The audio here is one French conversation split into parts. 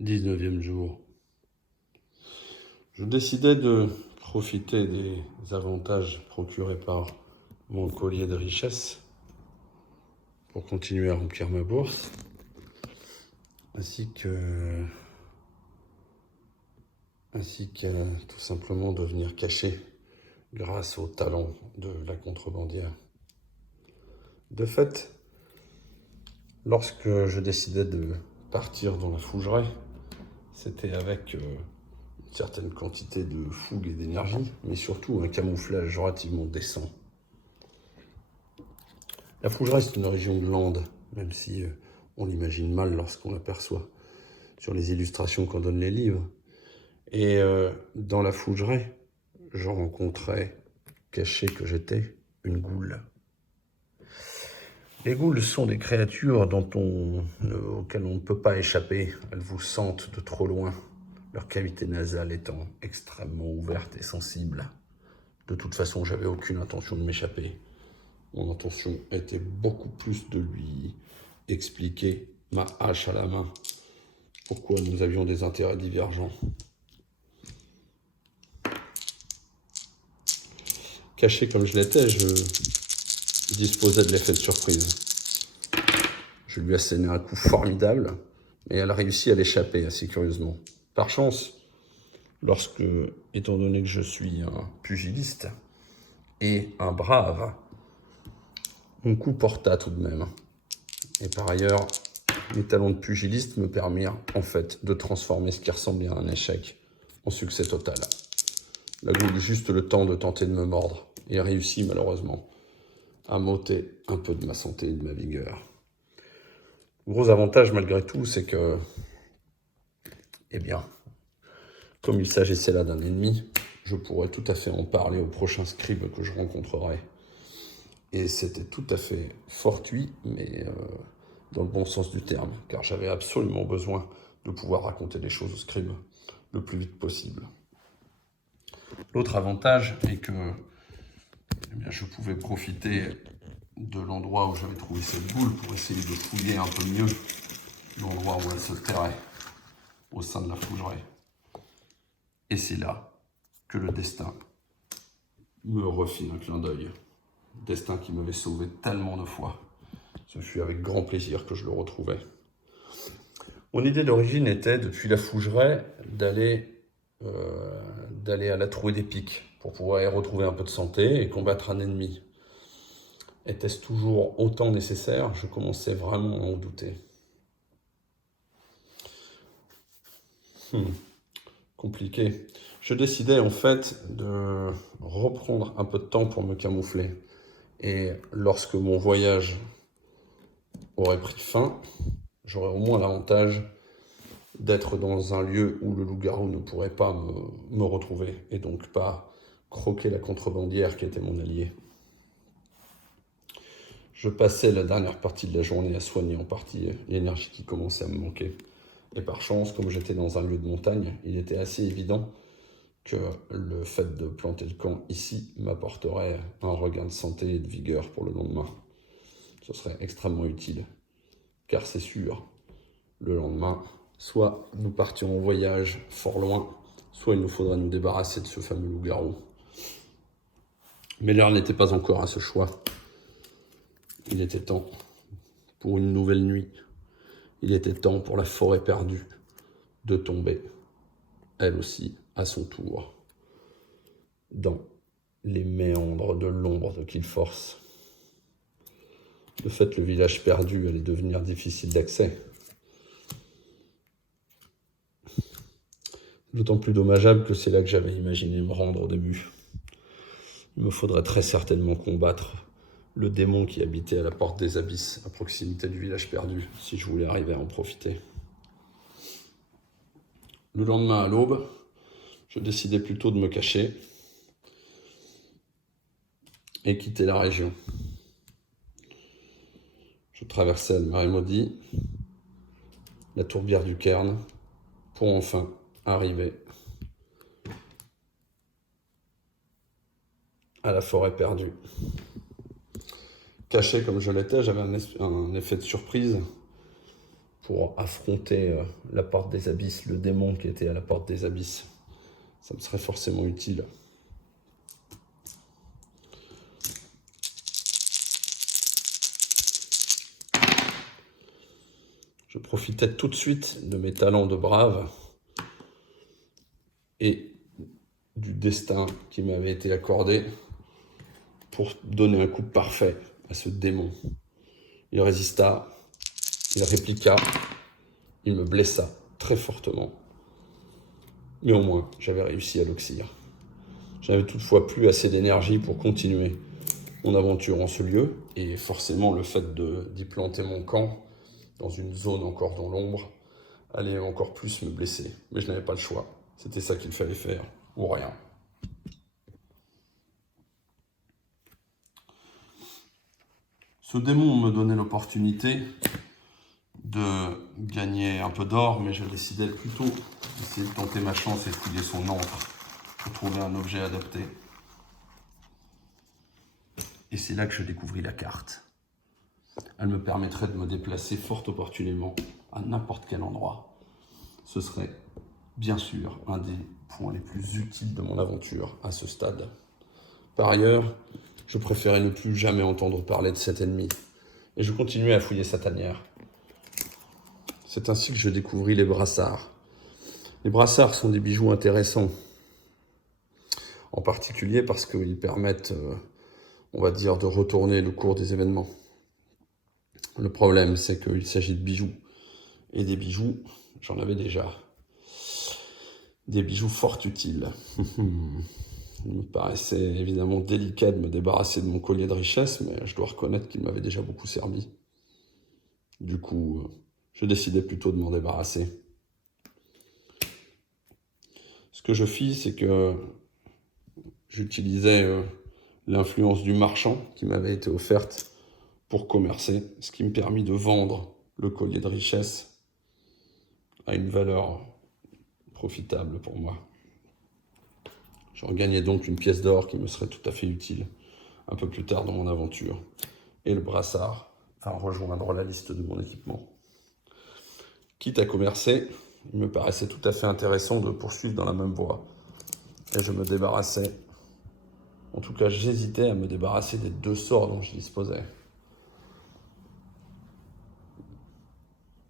19e jour. Je décidais de profiter des avantages procurés par mon collier de richesse pour continuer à remplir ma bourse, ainsi qu'à tout simplement devenir caché grâce au talent de la contrebandière. De fait, lorsque je décidais de partir dans la fougerie, c'était avec une certaine quantité de fougue et d'énergie, mais surtout un camouflage relativement décent. La fougerie, c'est une région de Landes, même si on l'imagine mal lorsqu'on l'aperçoit sur les illustrations qu'en donnent les livres. Et dans la fougerie, je rencontrais, caché que j'étais, une goule. Les goules sont des créatures auxquelles on ne peut pas échapper. Elles vous sentent de trop loin, leur cavité nasale étant extrêmement ouverte et sensible. De toute façon, j'avais aucune intention de m'échapper. Mon intention était beaucoup plus de lui expliquer, ma hache à la main, pourquoi nous avions des intérêts divergents. Caché comme je l'étais, je disposais de l'effet de surprise. Je lui assénais un coup formidable, et elle a réussi à l'échapper assez curieusement. Par chance, étant donné que je suis un pugiliste et un brave, mon coup porta tout de même. Et par ailleurs, mes talents de pugiliste me permirent en fait de transformer ce qui ressemblait à un échec en succès total. La goule eut juste le temps de tenter de me mordre et réussit malheureusement à m'ôter un peu de ma santé et de ma vigueur. Le gros avantage malgré tout, c'est que, comme il s'agissait là d'un ennemi, je pourrais tout à fait en parler au prochain scribe que je rencontrerai. Et c'était tout à fait fortuit, mais dans le bon sens du terme, car j'avais absolument besoin de pouvoir raconter les choses au scribe le plus vite possible. L'autre avantage est que je pouvais profiter de l'endroit où j'avais trouvé cette boule pour essayer de fouiller un peu mieux l'endroit où elle se terrait au sein de la fougerie. Et c'est là que le destin me refit un clin d'œil. Destin qui m'avait sauvé tellement de fois. Ce fut avec grand plaisir que je le retrouvais. Mon idée d'origine était, depuis la fougerie, d'aller à la trouée des pics pour pouvoir y retrouver un peu de santé et combattre un ennemi. Était-ce toujours autant nécessaire? Je commençais vraiment à en douter. Compliqué. Je décidais en fait de reprendre un peu de temps pour me camoufler. Et lorsque mon voyage aurait pris fin, j'aurais au moins l'avantage d'être dans un lieu où le loup-garou ne pourrait pas me retrouver et donc pas croquer la contrebandière qui était mon allié. Je passais la dernière partie de la journée à soigner en partie l'énergie qui commençait à me manquer. Et par chance, comme j'étais dans un lieu de montagne, il était assez évident que le fait de planter le camp ici m'apporterait un regain de santé et de vigueur pour le lendemain. Ce serait extrêmement utile, car c'est sûr, le lendemain, soit nous partions en voyage fort loin, soit il nous faudra nous débarrasser de ce fameux loup-garou. Mais l'heure n'était pas encore à ce choix. Il était temps pour une nouvelle nuit. Il était temps pour la forêt perdue de tomber, elle aussi, à son tour, dans les méandres de l'ombre de Killforce. De fait, le village perdu allait devenir difficile d'accès. D'autant plus dommageable que c'est là que j'avais imaginé me rendre au début. Il me faudrait très certainement combattre le démon qui habitait à la porte des abysses, à proximité du village perdu, si je voulais arriver à en profiter. Le lendemain à l'aube, je décidais plutôt de me cacher et quitter la région. Je traversais le marais maudit, la tourbière du Cairn, pour enfin arriver à la forêt perdue. Caché comme je l'étais, j'avais un effet de surprise pour affronter la porte des abysses, le démon qui était à la porte des abysses. Ça me serait forcément utile. Je profitais tout de suite de mes talents de brave et du destin qui m'avait été accordé pour donner un coup parfait à ce démon. Il résista, il répliqua, il me blessa très fortement. Mais au moins, j'avais réussi à l'oxyre. Je n'avais toutefois plus assez d'énergie pour continuer mon aventure en ce lieu, et forcément le fait d'y planter mon camp dans une zone encore dans l'ombre allait encore plus me blesser. Mais je n'avais pas le choix. C'était ça qu'il fallait faire, ou rien. Ce démon me donnait l'opportunité de gagner un peu d'or, mais je décidais plutôt d'essayer de tenter ma chance et fouiller son antre pour trouver un objet adapté. Et c'est là que je découvris la carte. Elle me permettrait de me déplacer fort opportunément à n'importe quel endroit. Ce serait bien sûr un des points les plus utiles de mon aventure à ce stade. Par ailleurs, je préférais ne plus jamais entendre parler de cet ennemi, et je continuais à fouiller sa tanière. C'est ainsi que je découvris les brassards. Les brassards sont des bijoux intéressants, en particulier parce qu'ils permettent, on va dire, de retourner le cours des événements. Le problème, c'est qu'il s'agit de bijoux, et des bijoux, j'en avais déjà. Des bijoux fort utiles. Il me paraissait évidemment délicat de me débarrasser de mon collier de richesse, mais je dois reconnaître qu'il m'avait déjà beaucoup servi. Du coup, je décidais plutôt de m'en débarrasser. Ce que je fis, c'est que j'utilisais l'influence du marchand qui m'avait été offerte pour commercer, ce qui me permit de vendre le collier de richesse à une valeur profitable pour moi. J'en gagnais donc une pièce d'or qui me serait tout à fait utile un peu plus tard dans mon aventure. Et le brassard va rejoindre la liste de mon équipement. Quitte à commercer, il me paraissait tout à fait intéressant de poursuivre dans la même voie. Et je me débarrassais, en tout cas j'hésitais à me débarrasser des 2 sorts dont je disposais.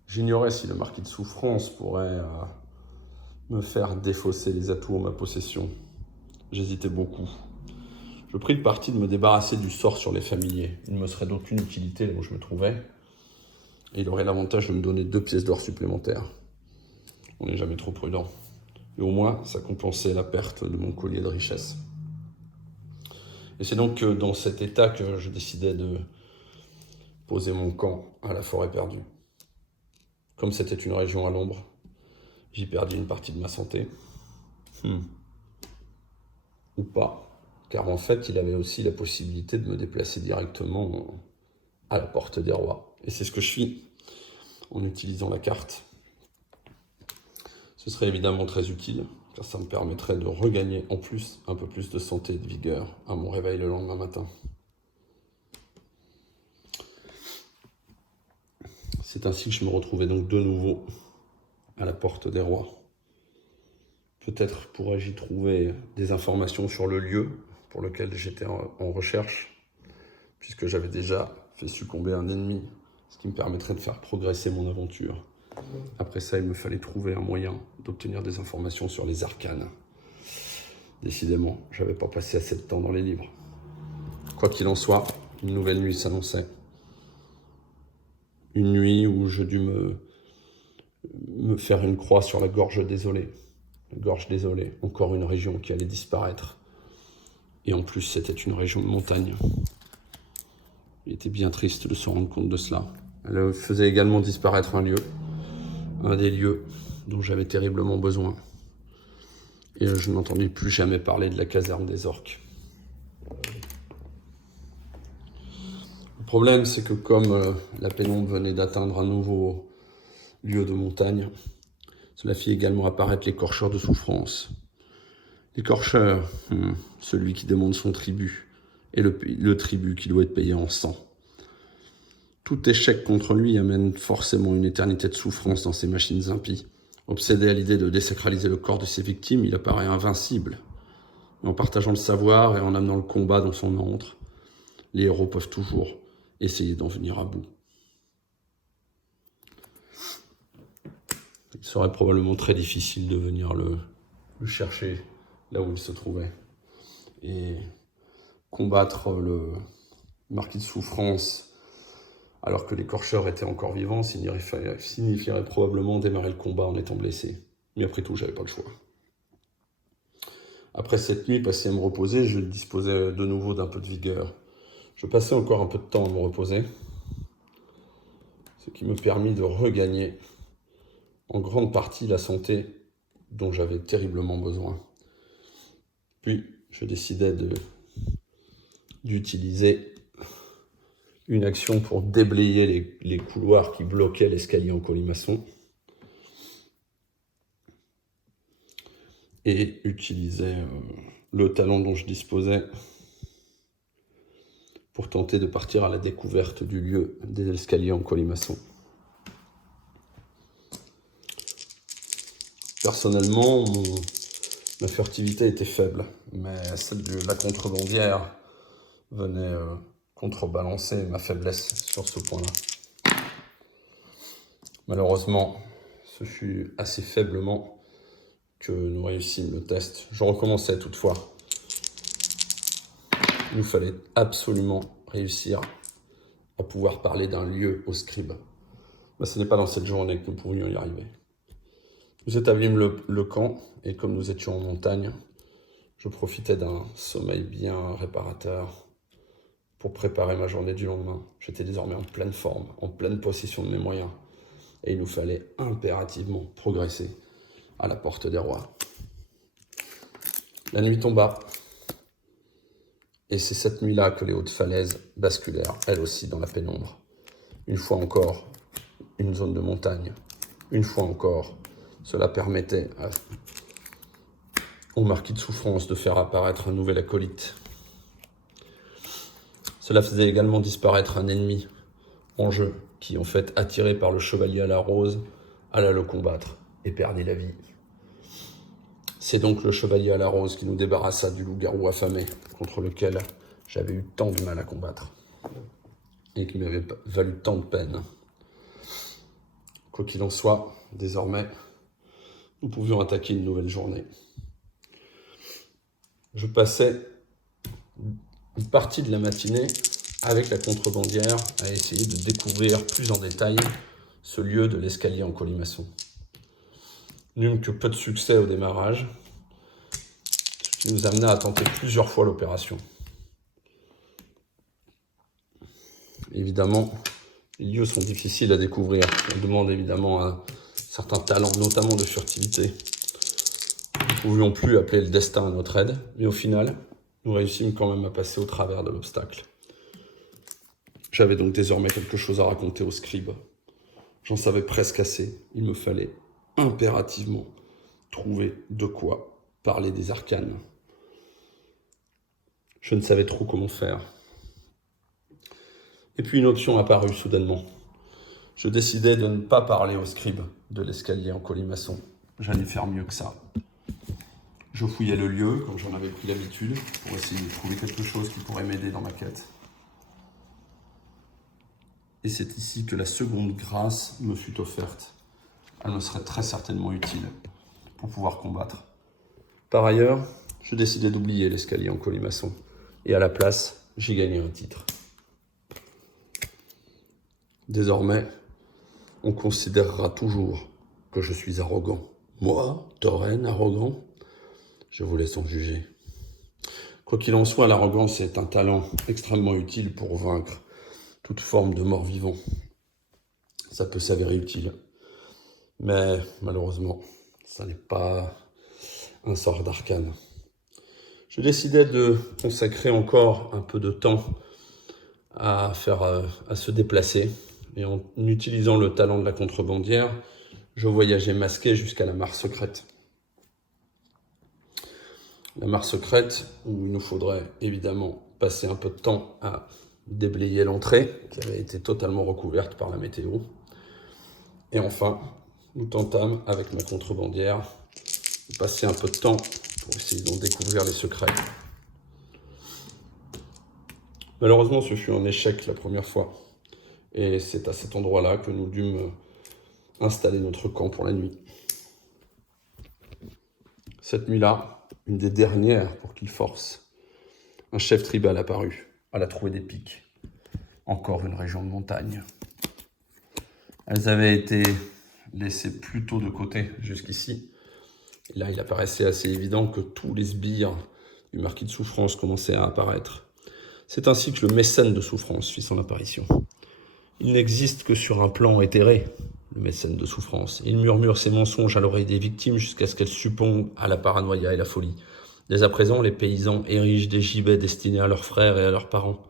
J'ignorais si le marquis de Souffrance pourrait me faire défausser les atouts en ma possession. J'hésitais beaucoup. Je pris le parti de me débarrasser du sort sur les familiers. Il ne me serait d'aucune utilité là où je me trouvais. Et il aurait l'avantage de me donner 2 pièces d'or supplémentaires. On n'est jamais trop prudent. Et au moins, ça compensait la perte de mon collier de richesse. Et c'est donc dans cet état que je décidais de poser mon camp à la forêt perdue. Comme c'était une région à l'ombre, j'y perdis une partie de ma santé. Ou pas, car en fait, il avait aussi la possibilité de me déplacer directement à la porte des rois. Et c'est ce que je fis en utilisant la carte. Ce serait évidemment très utile, car ça me permettrait de regagner en plus un peu plus de santé et de vigueur à mon réveil le lendemain matin. C'est ainsi que je me retrouvais donc de nouveau à la porte des rois. Peut-être pourrais-je y trouver des informations sur le lieu pour lequel j'étais en recherche, puisque j'avais déjà fait succomber un ennemi, ce qui me permettrait de faire progresser mon aventure. Après ça, il me fallait trouver un moyen d'obtenir des informations sur les arcanes. Décidément, je n'avais pas passé assez de temps dans les livres. Quoi qu'il en soit, une nouvelle nuit s'annonçait. Une nuit où je dus me faire une croix sur la gorge désolée. La gorge désolée, encore une région qui allait disparaître. Et en plus, c'était une région de montagne. Il était bien triste de se rendre compte de cela. Elle faisait également disparaître un des lieux dont j'avais terriblement besoin. Et je n'entendis plus jamais parler de la caserne des orques. Le problème, c'est que comme la pénombre venait d'atteindre un nouveau lieu de montagne, cela fit également apparaître l'écorcheur de Souffrance. L'écorcheur, celui qui demande son tribut, et le tribut qui doit être payé en sang. Tout échec contre lui amène forcément une éternité de souffrance dans ses machines impies. Obsédé à l'idée de désacraliser le corps de ses victimes, il apparaît invincible. Mais en partageant le savoir et en amenant le combat dans son antre, les héros peuvent toujours essayer d'en venir à bout. Il serait probablement très difficile de venir le chercher là où il se trouvait. Et combattre le marquis de Souffrance alors que l'écorcheur était encore vivant signifierait probablement démarrer le combat en étant blessé. Mais après tout, j'avais pas le choix. Après cette nuit passée à me reposer, je disposais de nouveau d'un peu de vigueur. Je passais encore un peu de temps à me reposer, ce qui me permit de regagner en grande partie la santé dont j'avais terriblement besoin. Puis, je décidai d'utiliser une action pour déblayer les couloirs qui bloquaient l'escalier en colimaçon et utiliser le talent dont je disposais pour tenter de partir à la découverte du lieu des escaliers en colimaçon. Personnellement, ma furtivité était faible, mais celle de la contrebandière venait contrebalancer ma faiblesse sur ce point-là. Malheureusement, ce fut assez faiblement que nous réussîmes le test. Je recommençais toutefois. Il nous fallait absolument réussir à pouvoir parler d'un lieu au scribe. Mais ce n'est pas dans cette journée que nous pourrions y arriver. Nous établîmes le camp, et comme nous étions en montagne, je profitais d'un sommeil bien réparateur pour préparer ma journée du lendemain. J'étais désormais en pleine forme, en pleine possession de mes moyens, et il nous fallait impérativement progresser à la porte des rois. La nuit tomba, et c'est cette nuit-là que les hautes falaises basculèrent, elles aussi, dans la pénombre. Une fois encore, une zone de montagne. Une fois encore, cela permettait au marquis de Souffrance de faire apparaître un nouvel acolyte. Cela faisait également disparaître un ennemi en jeu qui, en fait, attiré par le chevalier à la rose, alla le combattre et perdit la vie. C'est donc le chevalier à la rose qui nous débarrassa du loup-garou affamé contre lequel j'avais eu tant de mal à combattre et qui m'avait valu tant de peine. Quoi qu'il en soit, désormais, nous pouvions attaquer une nouvelle journée. Je passais une partie de la matinée avec la contrebandière à essayer de découvrir plus en détail ce lieu de l'escalier en colimaçon. N'eûmes que peu de succès au démarrage, ce qui nous amena à tenter plusieurs fois l'opération. Évidemment, les lieux sont difficiles à découvrir. On demande évidemment un certain talent, notamment de furtivité. Nous ne pouvions plus appeler le destin à notre aide, mais au final, nous réussîmes quand même à passer au travers de l'obstacle. J'avais donc désormais quelque chose à raconter au scribe. J'en savais presque assez. Il me fallait impérativement trouver de quoi parler des arcanes. Je ne savais trop comment faire. Et puis une option apparut soudainement. Je décidai de ne pas parler au scribe de l'escalier en colimaçon. J'allais faire mieux que ça. Je fouillais le lieu, comme j'en avais pris l'habitude, pour essayer de trouver quelque chose qui pourrait m'aider dans ma quête. Et c'est ici que la seconde grâce me fut offerte. Elle me serait très certainement utile pour pouvoir combattre. Par ailleurs, je décidai d'oublier l'escalier en colimaçon. Et à la place, j'ai gagné un titre. Désormais, on considérera toujours que je suis arrogant. Moi, Tauren, arrogant? Je vous laisse en juger. Quoi qu'il en soit, l'arrogance est un talent extrêmement utile pour vaincre toute forme de mort-vivant. Ça peut s'avérer utile. Mais malheureusement, ça n'est pas un sort d'arcane. Je décidai de consacrer encore un peu de temps à se déplacer. Et en utilisant le talent de la contrebandière, je voyageais masqué jusqu'à la mare secrète. La mare secrète, où il nous faudrait évidemment passer un peu de temps à déblayer l'entrée, qui avait été totalement recouverte par la météo. Et enfin, nous tentâmes, avec ma contrebandière, de passer un peu de temps pour essayer d'en découvrir les secrets. Malheureusement, ce fut un échec la première fois. Et c'est à cet endroit-là que nous dûmes installer notre camp pour la nuit. Cette nuit-là, une des dernières pour qu'il force, un chef tribal apparut à la trouée des pics. Encore une région de montagne. Elles avaient été laissées plutôt de côté jusqu'ici. Et là, il apparaissait assez évident que tous les sbires du marquis de Souffrance commençaient à apparaître. C'est ainsi que le mécène de Souffrance fit son apparition. Il n'existe que sur un plan éthéré, le mécène de Souffrance. Il murmure ses mensonges à l'oreille des victimes jusqu'à ce qu'elles succombent à la paranoïa et la folie. Dès à présent, les paysans érigent des gibets destinés à leurs frères et à leurs parents.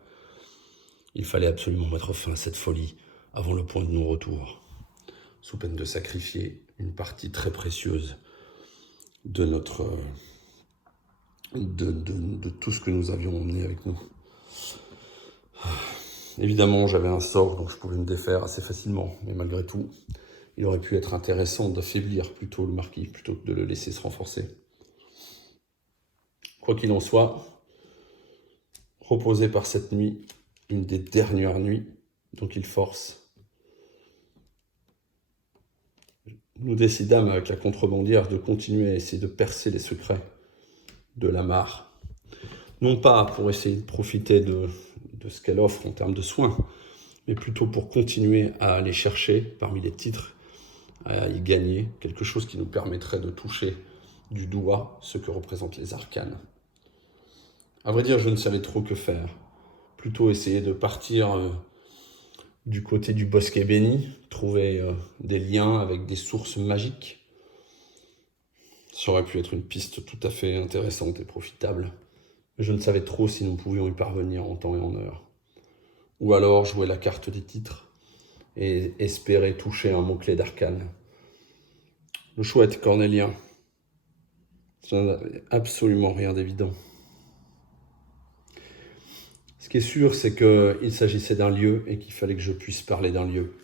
Il fallait absolument mettre fin à cette folie avant le point de non-retour, sous peine de sacrifier une partie très précieuse de notre de tout ce que nous avions emmené avec nous. Évidemment, j'avais un sort dont je pouvais me défaire assez facilement, mais malgré tout, il aurait pu être intéressant d'affaiblir plutôt le marquis, plutôt que de le laisser se renforcer. Quoi qu'il en soit, reposé par cette nuit, une des dernières nuits dont il force, nous décidâmes avec la contrebandière de continuer à essayer de percer les secrets de la mare. Non pas pour essayer de profiter de ce qu'elle offre en termes de soins, mais plutôt pour continuer à aller chercher parmi les titres, à y gagner quelque chose qui nous permettrait de toucher du doigt ce que représentent les arcanes. À vrai dire, je ne savais trop que faire. Plutôt essayer de partir du côté du bosquet béni, trouver des liens avec des sources magiques. Ça aurait pu être une piste tout à fait intéressante et profitable. Mais je ne savais trop si nous pouvions y parvenir en temps et en heure. Ou alors jouer la carte des titres et espérer toucher un mot-clé d'arcane. Le choix était cornélien. Ça n'a absolument rien d'évident. Ce qui est sûr, c'est qu'il s'agissait d'un lieu et qu'il fallait que je puisse parler d'un lieu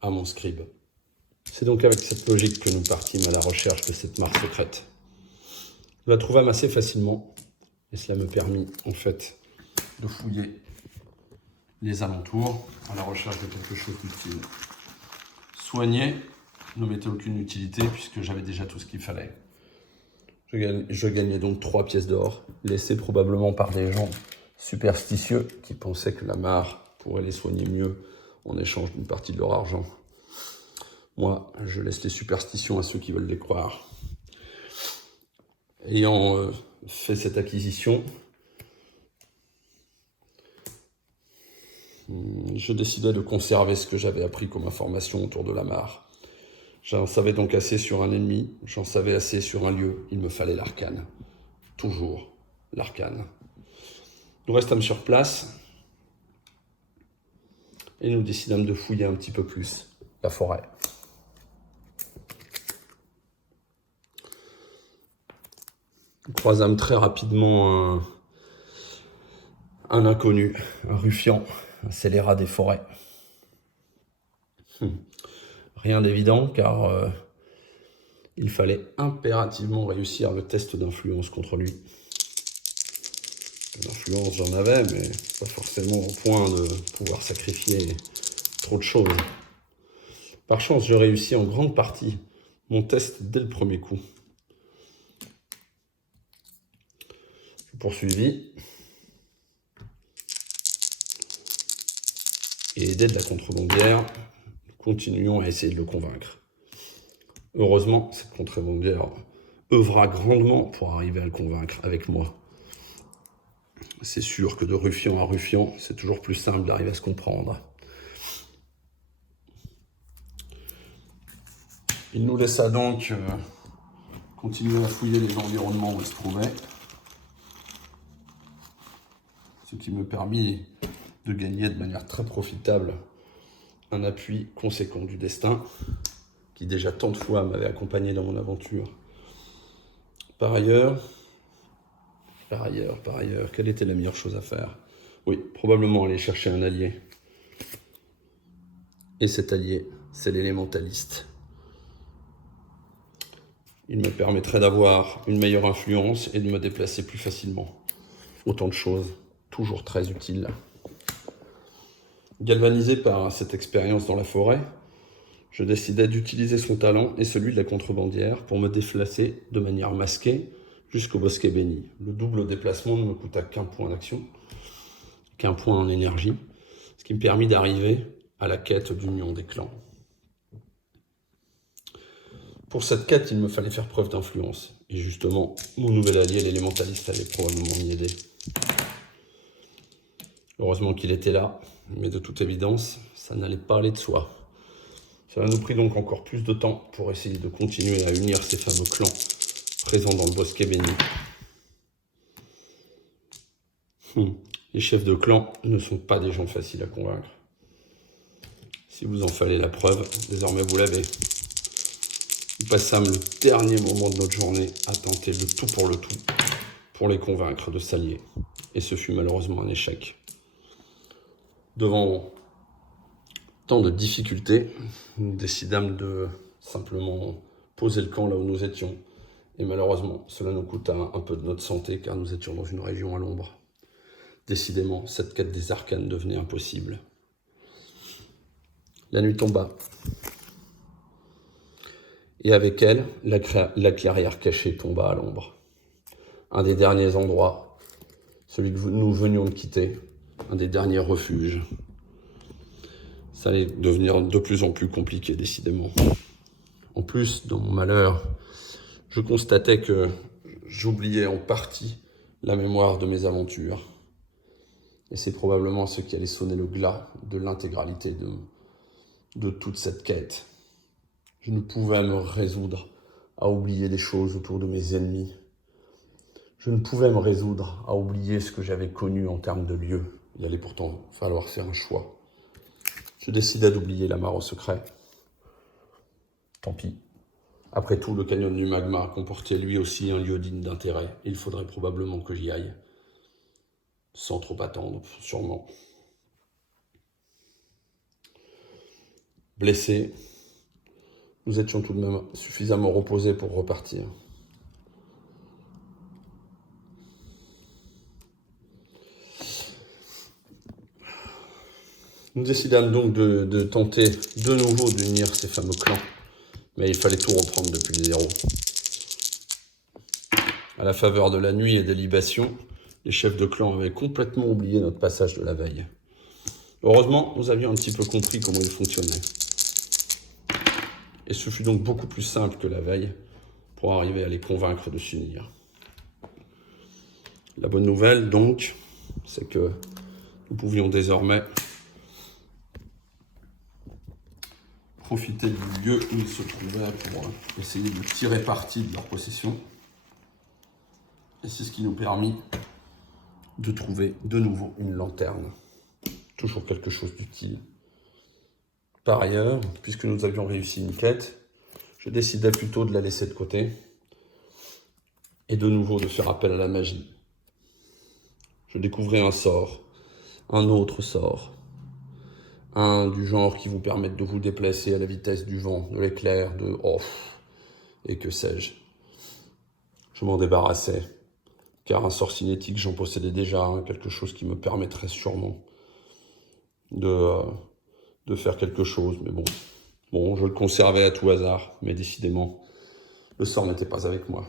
à mon scribe. C'est donc avec cette logique que nous partîmes à la recherche de cette mare secrète. Nous la trouvâmes assez facilement et cela me permit en fait de fouiller les alentours à la recherche de quelque chose d'utile. Soigner ne m'était aucune utilité puisque j'avais déjà tout ce qu'il fallait. Je gagnais donc 3 pièces d'or, laissées probablement par des gens superstitieux qui pensaient que la mare pourrait les soigner mieux en échange d'une partie de leur argent. Moi, je laisse les superstitions à ceux qui veulent les croire. Ayant fait cette acquisition, je décidai de conserver ce que j'avais appris comme information autour de la mare. J'en savais donc assez sur un ennemi, j'en savais assez sur un lieu, il me fallait l'arcane. Toujours l'arcane. Nous restâmes sur place et nous décidâmes de fouiller un petit peu plus la forêt. Nous croisâmes très rapidement un inconnu, un ruffian, un scélérat des forêts. Rien d'évident car il fallait impérativement réussir le test d'influence contre lui. L'influence, j'en avais, mais pas forcément au point de pouvoir sacrifier trop de choses. Par chance, je réussis en grande partie mon test dès le premier coup. Je poursuivis et aidé de la contrebandière, nous continuions à essayer de le convaincre. Heureusement, cette contrebandière œuvra grandement pour arriver à le convaincre avec moi. C'est sûr que de ruffian à ruffian, c'est toujours plus simple d'arriver à se comprendre. Il nous laissa donc continuer à fouiller les environnements où il se trouvait, ce qui me permit de gagner de manière très profitable un appui conséquent du destin, qui déjà tant de fois m'avait accompagné dans mon aventure. Par ailleurs, quelle était la meilleure chose à faire? Oui, probablement aller chercher un allié. Et cet allié, c'est l'élémentaliste. Il me permettrait d'avoir une meilleure influence et de me déplacer plus facilement. Autant de choses, toujours très utiles. Galvanisé par cette expérience dans la forêt, je décidai d'utiliser son talent et celui de la contrebandière pour me déplacer de manière masquée jusqu'au bosquet béni. Le double déplacement ne me coûta qu'un point d'action, qu'un point en énergie, ce qui me permit d'arriver à la quête d'union des clans. Pour cette quête, il me fallait faire preuve d'influence. Et justement, mon nouvel allié, l'élémentaliste, allait probablement m'y aider. Heureusement qu'il était là, mais de toute évidence, ça n'allait pas aller de soi. Cela nous prit donc encore plus de temps pour essayer de continuer à unir ces fameux clans présents dans le bosquet béni. Les chefs de clan ne sont pas des gens faciles à convaincre. Si vous en fallait la preuve, désormais vous l'avez. Nous passâmes le dernier moment de notre journée à tenter le tout pour les convaincre de s'allier. Et ce fut malheureusement un échec. Devant tant de difficultés, nous décidâmes de simplement poser le camp là où nous étions. Et malheureusement, cela nous coûta un peu de notre santé car nous étions dans une région à l'ombre. Décidément, cette quête des arcanes devenait impossible. La nuit tomba. Et avec elle, la clairière cachée tomba à l'ombre. Un des derniers endroits, celui que nous venions de quitter, un des derniers refuges. Ça allait devenir de plus en plus compliqué, décidément. En plus, dans mon malheur, je constatais que j'oubliais en partie la mémoire de mes aventures. Et c'est probablement ce qui allait sonner le glas de l'intégralité de toute cette quête. Je ne pouvais me résoudre à oublier des choses autour de mes ennemis. Je ne pouvais me résoudre à oublier ce que j'avais connu en termes de lieux. Il allait pourtant falloir faire un choix. Je décidai d'oublier la mare au secret. Tant pis. Après tout, le canyon du magma comportait lui aussi un lieu digne d'intérêt. Il faudrait probablement que j'y aille. Sans trop attendre, sûrement. Blessés, nous étions tout de même suffisamment reposés pour repartir. Nous décidâmes donc de tenter de nouveau d'unir ces fameux clans. Mais il fallait tout reprendre depuis le zéro. À la faveur de la nuit et des libations, les chefs de clan avaient complètement oublié notre passage de la veille. Heureusement, nous avions un petit peu compris comment il fonctionnait. Et ce fut donc beaucoup plus simple que la veille pour arriver à les convaincre de s'unir. La bonne nouvelle, donc, c'est que nous pouvions désormais profiter du lieu où ils se trouvaient pour essayer de tirer parti de leur possession. Et c'est ce qui nous permit de trouver de nouveau une lanterne. Toujours quelque chose d'utile. Par ailleurs, puisque nous avions réussi une quête, je décidai plutôt de la laisser de côté et de nouveau de faire appel à la magie. Je découvrais un sort, un autre sort, un du genre qui vous permette de vous déplacer à la vitesse du vent, de l'éclair, de et que sais-je. Je m'en débarrassais, car un sort cinétique, j'en possédais déjà, quelque chose qui me permettrait sûrement de faire quelque chose, mais bon, je le conservais à tout hasard, mais décidément, le sort n'était pas avec moi.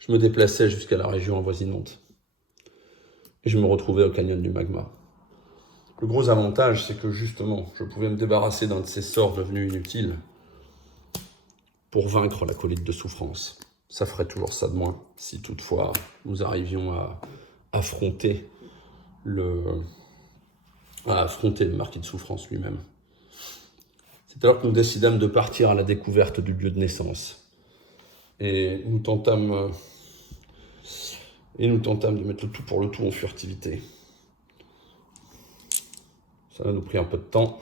Je me déplaçais jusqu'à la région avoisinante, et je me retrouvais au canyon du magma. Le gros avantage, c'est que justement, je pouvais me débarrasser d'un de ces sorts devenus inutiles pour vaincre la colite de souffrance. Ça ferait toujours ça de moins, si toutefois nous arrivions à affronter le marquis de souffrance lui-même. C'est alors que nous décidâmes de partir à la découverte du lieu de naissance. Et nous tentâmes de mettre le tout pour le tout en furtivité. Ça nous pris un peu de temps.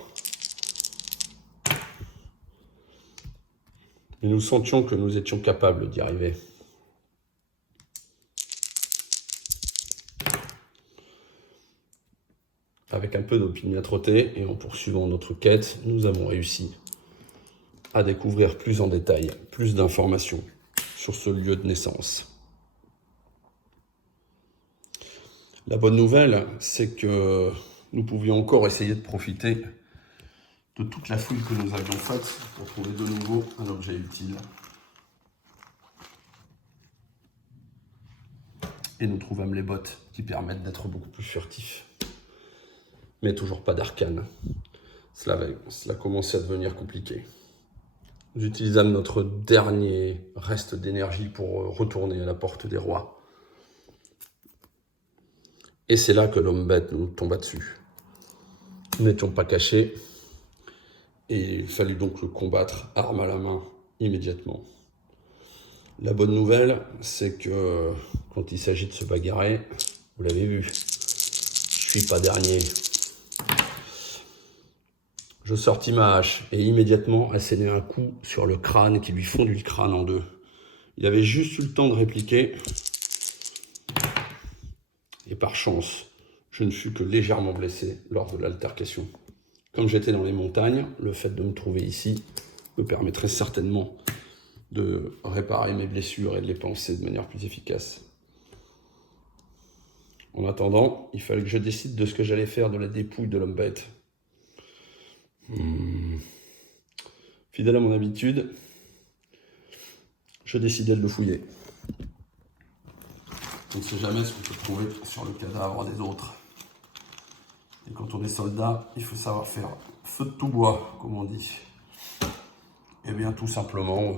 Mais nous sentions que nous étions capables d'y arriver. avec un peu d'opiniâtreté et en poursuivant notre quête, nous avons réussi à découvrir plus en détail, plus d'informations sur ce lieu de naissance. La bonne nouvelle, c'est que nous pouvions encore essayer de profiter de toute la fouille que nous avions faite pour trouver de nouveau un objet utile. Et nous trouvâmes les bottes qui permettent d'être beaucoup plus furtifs. Mais toujours pas d'arcane. Cela commençait à devenir compliqué. Nous utilisâmes notre dernier reste d'énergie pour retourner à la porte des rois. Et c'est là que l'homme bête nous tomba dessus. Nous n'étions pas cachés, et il fallut donc le combattre arme à la main immédiatement. La bonne nouvelle, c'est que quand il s'agit de se bagarrer, vous l'avez vu, je suis pas dernier. Je sortis ma hache et immédiatement asséné un coup sur le crâne qui lui fondit le crâne en deux. Il avait juste eu le temps de répliquer. Et par chance, je ne fus que légèrement blessé lors de l'altercation. Comme j'étais dans les montagnes, le fait de me trouver ici me permettrait certainement de réparer mes blessures et de les panser de manière plus efficace. En attendant, il fallait que je décide de ce que j'allais faire de la dépouille de l'homme bête. Fidèle à mon habitude, je décidai de le fouiller. On ne sait jamais ce qu'on peut trouver sur le cadavre des autres. Et quand on est soldat, il faut savoir faire feu de tout bois, comme on dit. Eh bien, tout simplement,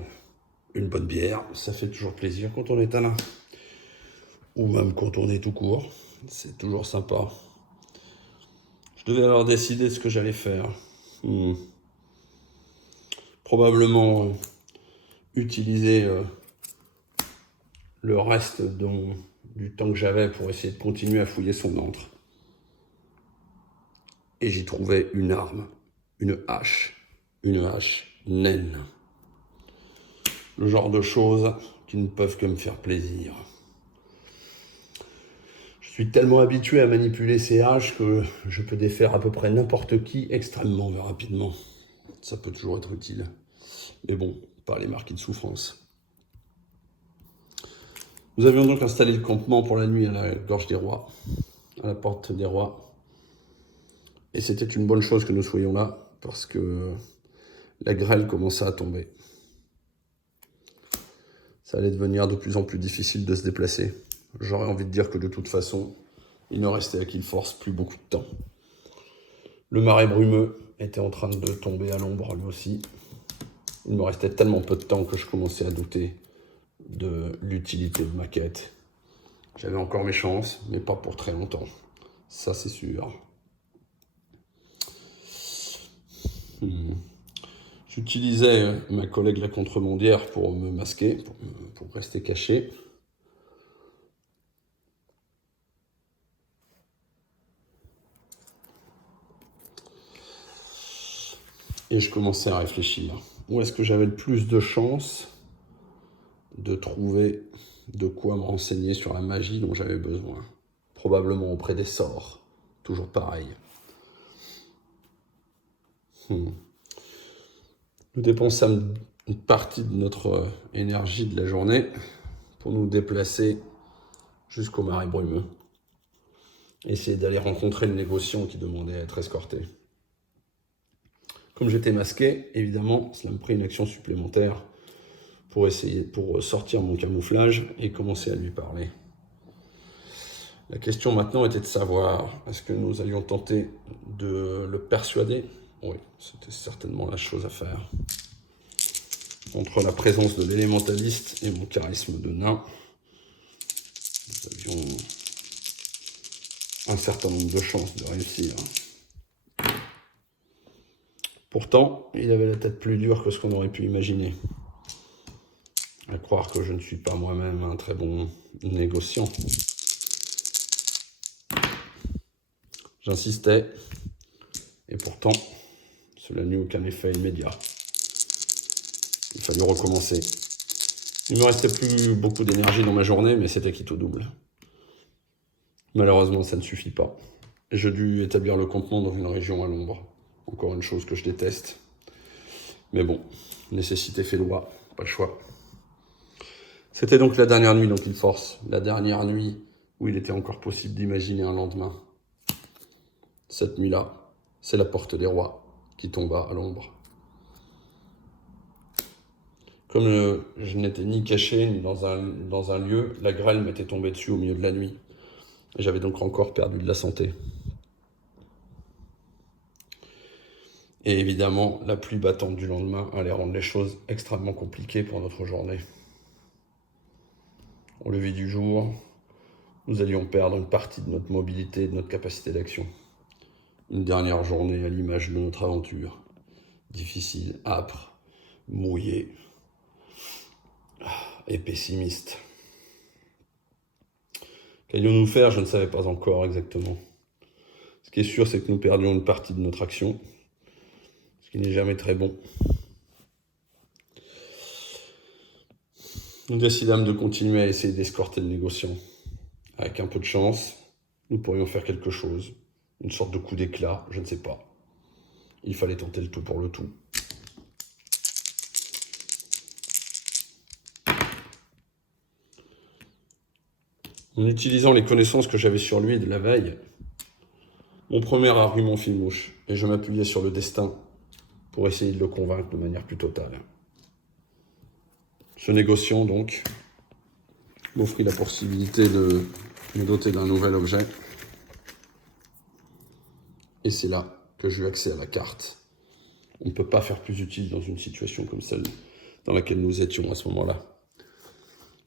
une bonne bière, ça fait toujours plaisir quand on est à l'un. Ou même quand on est tout court, c'est toujours sympa. Je devais alors décider ce que j'allais faire. Probablement utiliser le reste du temps que j'avais pour essayer de continuer à fouiller son antre. Et j'y trouvais une arme, une hache naine. Le genre de choses qui ne peuvent que me faire plaisir. Je suis tellement habitué à manipuler ces haches que je peux défaire à peu près n'importe qui extrêmement rapidement. Ça peut toujours être utile. Mais bon, pas les marquis de souffrance. Nous avions donc installé le campement pour la nuit à la gorge des rois, à la porte des rois. Et c'était une bonne chose que nous soyons là, parce que la grêle commençait à tomber. Ça allait devenir de plus en plus difficile de se déplacer. J'aurais envie de dire que de toute façon, il ne restait à Killforce plus beaucoup de temps. Le marais brumeux était en train de tomber à l'ombre lui aussi. Il me restait tellement peu de temps que je commençais à douter de l'utilité de ma quête. J'avais encore mes chances, mais pas pour très longtemps. Ça, c'est sûr. J'utilisais ma collègue la contrebandière pour me masquer, pour rester caché. Et je commençais à réfléchir. Où est-ce que j'avais le plus de chances de trouver de quoi me renseigner sur la magie dont j'avais besoin? Probablement auprès des sorts. Toujours pareil. Nous dépensâmes une partie de notre énergie de la journée pour nous déplacer jusqu'au marais brumeux. Essayer d'aller rencontrer le négociant qui demandait à être escorté. Comme j'étais masqué, évidemment, cela me prit une action supplémentaire pour sortir mon camouflage et commencer à lui parler. La question maintenant était de savoir, est-ce que nous allions tenter de le persuader? Oui, c'était certainement la chose à faire. Entre la présence de l'élémentaliste et mon charisme de nain, nous avions un certain nombre de chances de réussir. Pourtant, il avait la tête plus dure que ce qu'on aurait pu imaginer. À croire que je ne suis pas moi-même un très bon négociant. J'insistais, et pourtant, cela n'eut aucun effet immédiat. Il fallut recommencer. Il ne me restait plus beaucoup d'énergie dans ma journée, mais c'était quitte au double. Malheureusement, ça ne suffit pas. Et j'ai dû établir le campement dans une région à l'ombre. Encore une chose que je déteste. Mais bon, nécessité fait loi, pas le choix. C'était donc la dernière nuit dans Kill Force, la dernière nuit où il était encore possible d'imaginer un lendemain. Cette nuit-là, c'est la porte des rois qui tomba à l'ombre. Comme je n'étais ni caché ni dans un lieu, la grêle m'était tombée dessus au milieu de la nuit. Et j'avais donc encore perdu de la santé. Et évidemment, la pluie battante du lendemain allait rendre les choses extrêmement compliquées pour notre journée. Au lever du jour, nous allions perdre une partie de notre mobilité et de notre capacité d'action. Une dernière journée à l'image de notre aventure. Difficile, âpre, mouillée et pessimiste. Qu'allions-nous faire? Je ne savais pas encore exactement. Ce qui est sûr, c'est que nous perdions une partie de notre action, ce qui n'est jamais très bon. Nous décidâmes de continuer à essayer d'escorter le négociant. Avec un peu de chance, nous pourrions faire quelque chose. Une sorte de coup d'éclat, je ne sais pas. Il fallait tenter le tout pour le tout. En utilisant les connaissances que j'avais sur lui de la veille, mon premier argument fit mouche, et je m'appuyais sur le destin pour essayer de le convaincre de manière plus totale. Ce négociant, donc, m'offrit la possibilité de me doter d'un nouvel objet. Et c'est là que j'ai eu accès à la carte. On ne peut pas faire plus utile dans une situation comme celle dans laquelle nous étions à ce moment-là.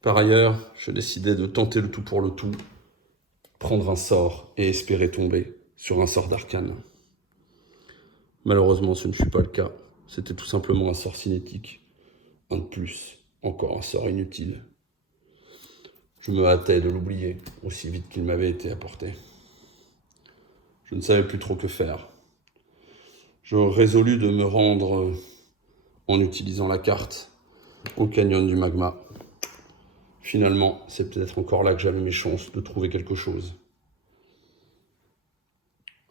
Par ailleurs, je décidai de tenter le tout pour le tout, prendre un sort et espérer tomber sur un sort d'arcane. Malheureusement, ce ne fut pas le cas. C'était tout simplement un sort cinétique. Un de plus, encore un sort inutile. Je me hâtais de l'oublier, aussi vite qu'il m'avait été apporté. Je ne savais plus trop que faire. Je résolus de me rendre, en utilisant la carte, au canyon du magma. Finalement, c'est peut-être encore là que j'avais mes chances de trouver quelque chose.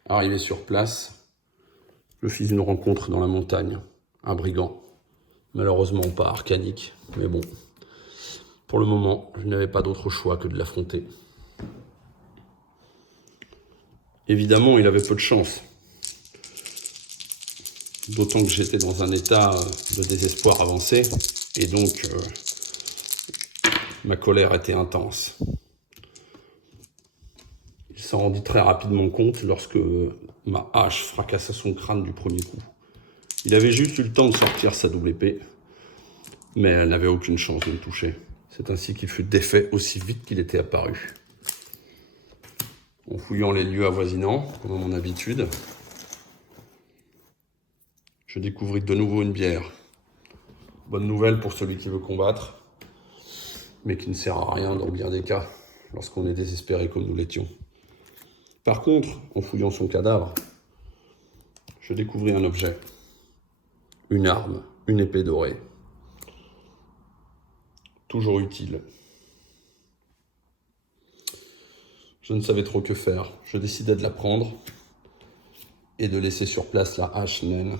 Arrivé sur place, je fis une rencontre dans la montagne. Un brigand. Malheureusement pas arcanique, mais bon. Pour le moment, je n'avais pas d'autre choix que de l'affronter. Évidemment, il avait peu de chance. D'autant que j'étais dans un état de désespoir avancé, et donc ma colère était intense. Il s'en rendit très rapidement compte lorsque ma hache fracassa son crâne du premier coup. Il avait juste eu le temps de sortir sa double épée, mais elle n'avait aucune chance de me toucher. C'est ainsi qu'il fut défait aussi vite qu'il était apparu. En fouillant les lieux avoisinants, comme à mon habitude, je découvris de nouveau une bière. Bonne nouvelle pour celui qui veut combattre, mais qui ne sert à rien dans bien des cas, lorsqu'on est désespéré comme nous l'étions. Par contre, en fouillant son cadavre, je découvris un objet. Une arme, une épée dorée. Toujours utile. Je ne savais trop que faire. Je décidai de la prendre et de laisser sur place la hache naine.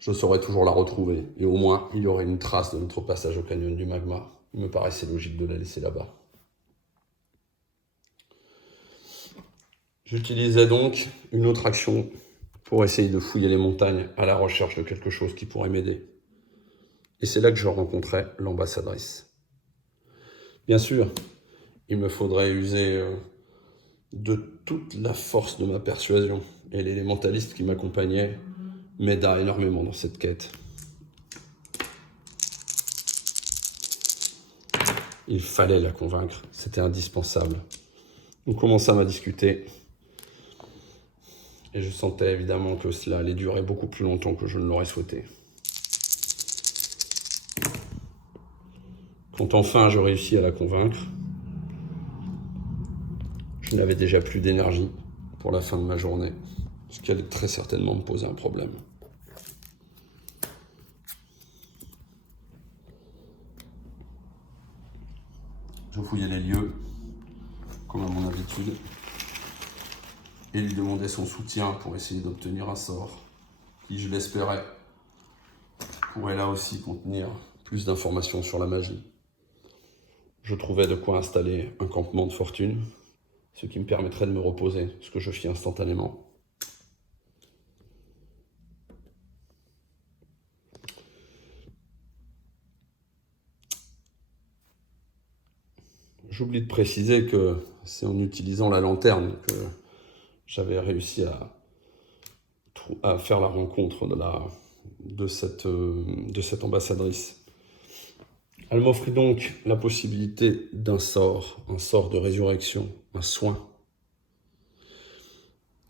Je saurais toujours la retrouver, et au moins il y aurait une trace de notre passage au canyon du magma. Il me paraissait logique de la laisser là-bas. J'utilisais donc une autre action pour essayer de fouiller les montagnes à la recherche de quelque chose qui pourrait m'aider. Et c'est là que je rencontrai l'ambassadrice. Bien sûr, il me faudrait user de toute la force de ma persuasion, et l'élémentaliste qui m'accompagnait m'aida énormément dans cette quête. Il fallait la convaincre, c'était indispensable. Nous commençâmes à discuter, et je sentais évidemment que cela allait durer beaucoup plus longtemps que je ne l'aurais souhaité. Quand enfin je réussis à la convaincre, je n'avais déjà plus d'énergie pour la fin de ma journée, ce qui allait très certainement me poser un problème. Je fouillais les lieux, comme à mon habitude, et lui demander son soutien pour essayer d'obtenir un sort qui, je l'espérais, pourrait là aussi contenir plus d'informations sur la magie. Je trouvais de quoi installer un campement de fortune, ce qui me permettrait de me reposer, ce que je fis instantanément. J'oublie de préciser que c'est en utilisant la lanterne que j'avais réussi à faire la rencontre de cette ambassadrice. Elle m'offrit donc la possibilité d'un sort, un sort de résurrection, un soin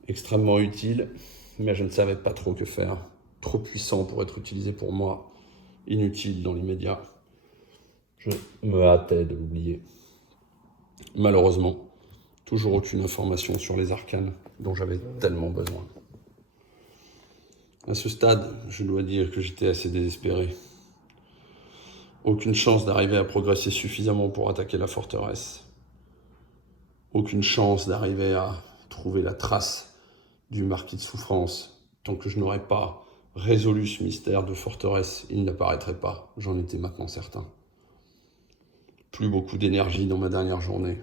extrêmement utile, mais je ne savais pas trop que faire, trop puissant pour être utilisé pour moi, inutile dans l'immédiat. Je me hâtais de l'oublier. Malheureusement, toujours aucune information sur les arcanes dont j'avais tellement besoin. À ce stade, je dois dire que j'étais assez désespéré. Aucune chance d'arriver à progresser suffisamment pour attaquer la forteresse. Aucune chance d'arriver à trouver la trace du marquis de Souffrance. Tant que je n'aurais pas résolu ce mystère de forteresse, il n'apparaîtrait pas, j'en étais maintenant certain. Plus beaucoup d'énergie dans ma dernière journée,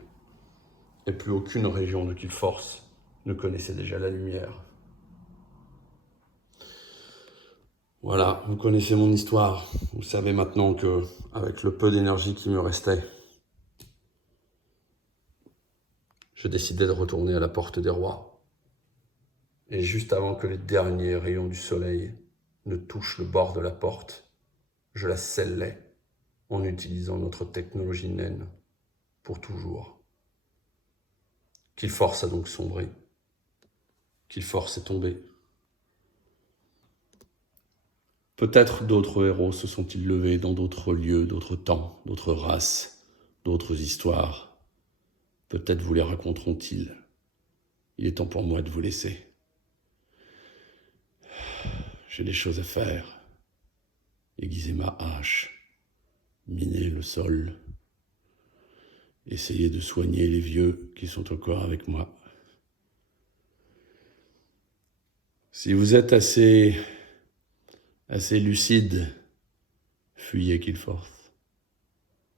et plus aucune région de Killforce ne connaissait déjà la lumière. Voilà, vous connaissez mon histoire. Vous savez maintenant que, avec le peu d'énergie qui me restait, je décidai de retourner à la Porte des Rois. Et juste avant que les derniers rayons du soleil ne touchent le bord de la porte, je la scellai en utilisant notre technologie naine pour toujours. Killforce a donc sombré. Killforce est tombé. Peut-être d'autres héros se sont-ils levés dans d'autres lieux, d'autres temps, d'autres races, d'autres histoires. Peut-être vous les raconteront-ils. Il est temps pour moi de vous laisser. J'ai des choses à faire. Aiguiser ma hache, miner le sol, essayer de soigner les vieux qui sont encore avec moi. Si vous êtes assez lucide, fuyez Killforce.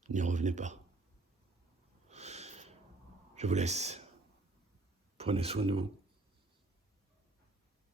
N'y revenez pas. Je vous laisse. Prenez soin de vous.